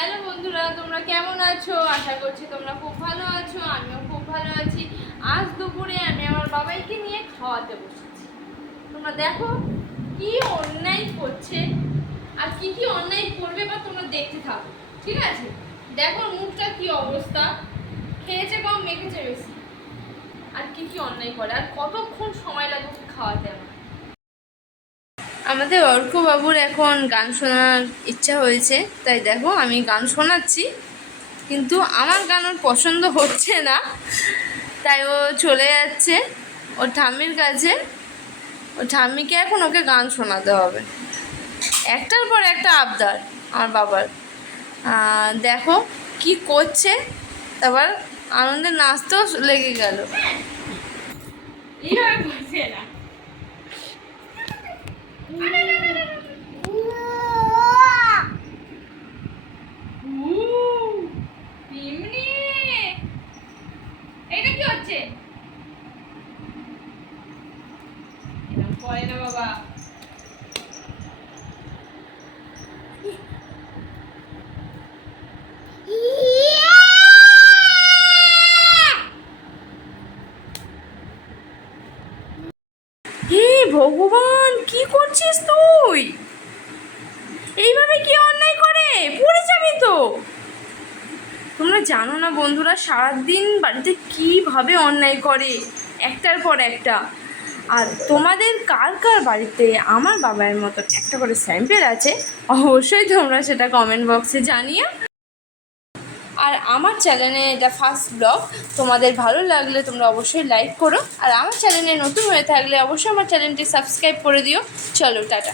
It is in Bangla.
হ্যালো বন্ধুরা, তোমরা কেমন আছো? আশা করছি তোমরা খুব ভালো আছো, আমিও খুব ভালো আছি। আজ দুপুরে আমি আমার বাবাইকে নিয়ে খাওয়াতে বসেছি। তোমরা দেখো কি অন্যায় করছে আর কি কি অন্যায় করবে বা তোমরা দেখতে থাকো, ঠিক আছে? দেখো মুখটা কি অবস্থা। খেয়েছে কম, মেখেছে বেশি। আর কি কি অন্যায় করে, আর কতক্ষণ সময় লাগবে খাওয়াতে আমার? আমাদের অর্কবাবুর এখন গান শোনার ইচ্ছা হয়েছে, তাই দেখো আমি গান শোনাচ্ছি, কিন্তু আমার গান ওর পছন্দ হচ্ছে না, তাই ও চলে যাচ্ছে, ওর ঠাম্মির কাছে ও ঠাম্মিকে এখন ওকে গান শোনাতে হবে। একটার পর একটা আবদার আমার বাবার। দেখো কি করছে, তারপর আনন্দে নাচতেও লেগে গেল। এইভাবে না। হচ্ছে? বাবা। হে ভগবান কি করছিস তুই এইভাবে কি অন্যায় করে পড়ে যাবি তো তোমরা জানো না বন্ধুরা, সারাদিন বাড়িতে কীভাবে অন্যায় করে? একটার পর একটা। আর তোমাদের কার কার বাড়িতে আমার বাবার মতন একটা করে স্যাম্পেল আছে, অবশ্যই তোমরা সেটা কমেন্ট বক্সে জানিও। আর আমার চ্যানেলে এটা ফার্স্ট ব্লগ তোমাদের ভালো লাগলে তোমরা অবশ্যই লাইক করো। আর আমার চ্যানেলে নতুন হয়ে থাকলে অবশ্যই আমার চ্যানেলটি সাবস্ক্রাইব করে দিও। চলো, টাটা।